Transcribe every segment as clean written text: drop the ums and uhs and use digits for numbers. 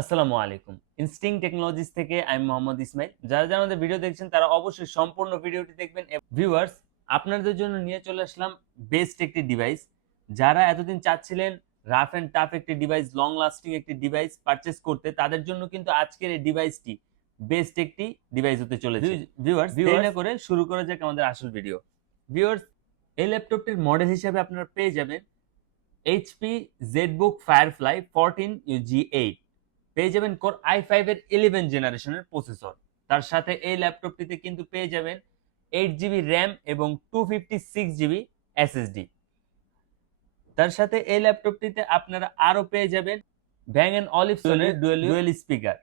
আসসালামু আলাইকুম। Instinct technologies থেকে আমি মোহাম্মদ ইসমাইল। যারা আমাদের ভিডিও দেখছেন তারা অবশ্যই সম্পূর্ণ ভিডিওটি দেখবেন। ভিউয়ার্স, আপনাদের জন্য নিয়ে চলে আসলাম বেস্ট একটি ডিভাইস। যারা এতদিন চাচ্ছিলেন রাফ অ্যান্ড টাফ একটি ডিভাইস, লং লাস্টিং একটি ডিভাইস পারচেজ করতে, তাদের জন্য কিন্তু আজকের এই ডিভাইসটি বেস্ট একটি ডিভাইস হতে চলেছে। ভিউয়ার্স, দেরি না করে শুরু করা যাক আমাদের আসল ভিডিও। ভিউয়ার্স, এই ল্যাপটপটির মডেল হিসেবে আপনারা পেয়ে যাবেন HP ZBook Firefly 14 UG8, পেয়ে যাবেন কোর i5 এর 11 জেনারেশনের প্রসেসর। তার সাথে এই ল্যাপটপটিতে কিন্তু পেয়ে যাবেন 8GB RAM এবং 256GB SSD। তার সাথে এই ল্যাপটপটিতে আপনারা আরো পেয়ে যাবেন Bang & Olufsen'ের ডুয়েল স্পিকার।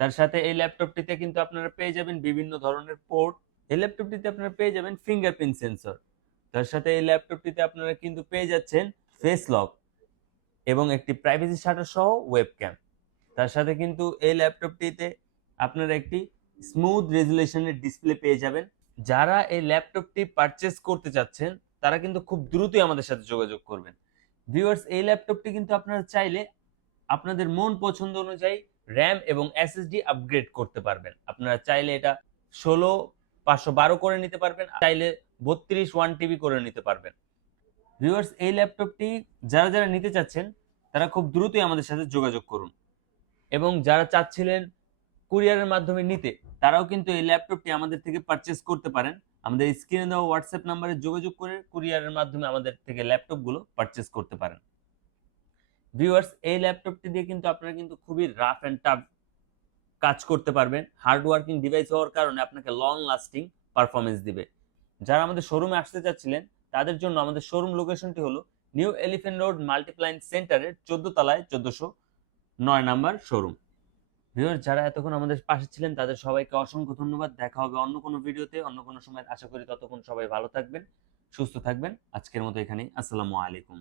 তার সাথে এই ল্যাপটপটিতে কিন্তু আপনারা পেয়ে যাবেন বিভিন্ন ধরনের পোর্ট। এই ল্যাপটপটিতে আপনারা পেয়ে যাবেন ফিঙ্গারপ্রিন্ট সেন্সর। তার সাথে এই ল্যাপটপটিতে আপনারা কিন্তু পেয়ে যাচ্ছেন ফেস লক এবং একটি প্রাইভেসি শাটার সহ ওয়েবক্যাম। তার সাথে কিন্তু এই ল্যাপটপটিতে আপনারা একটি স্মুথ রেজুলেশনের ডিসপ্লে পেয়ে যাবেন। যারা এই ল্যাপটপটি পারচেজ করতে চাচ্ছেন তারা কিন্তু খুব দ্রুতই আমাদের সাথে যোগাযোগ করবেন। ভিউয়ার্স, এই ল্যাপটপটি কিন্তু আপনারা চাইলে আপনাদের মন পছন্দ অনুযায়ী র্যাম এবং এসএসডি আপগ্রেড করতে পারবেন। আপনারা চাইলে এটা 16/512 করে নিতে পারবেন, চাইলে 32 1TB করে নিতে পারবেন। ভিউয়ার্স, এই ল্যাপটপটি যারা নিতে চাচ্ছেন তারা খুব দ্রুতই আমাদের সাথে যোগাযোগ করুন। এবং যারা চাচ্ছিলেন কুরিয়ারের মাধ্যমে নিতে, তারাও কিন্তু এই ল্যাপটপটি আমাদের থেকে পারচেজ করতে পারেন। আমাদের স্ক্রিনে দেওয়া হোয়াটসঅ্যাপ নাম্বারে যোগাযোগ করে কুরিয়ারের মাধ্যমে আমাদের থেকে ল্যাপটপগুলো পারচেজ করতে পারেন। ভিউয়ার্স, এই ল্যাপটপটি দিয়ে কিন্তু আপনারা কিন্তু খুবই রাফ অ্যান্ড টাফ কাজ করতে পারবেন। হার্ড ওয়ার্কিং ডিভাইস হওয়ার কারণে আপনাকে লং লাস্টিং পারফরমেন্স দিবে। যারা আমাদের শোরুমে আসতে চাচ্ছিলেন তাদের জন্য আমাদের শোরুম লোকেশনটি হলো নিউ এলিফ্যান্ট রোড মাল্টিপ্লাইন সেন্টারের 14 তলায় 1409 নাম্বার শোরুম। ভিউয়ার্স, যারা এতক্ষণ আমাদের পাশে ছিলেন তাদের সবাইকে অসংখ্য ধন্যবাদ। দেখা হবে অন্য কোনো ভিডিওতে, অন্য কোনো সময়। আশা করি ততক্ষণ সবাই ভালো থাকবেন, সুস্থ থাকবেন। আজকের মতো এখানেই। আসসালামু আলাইকুম।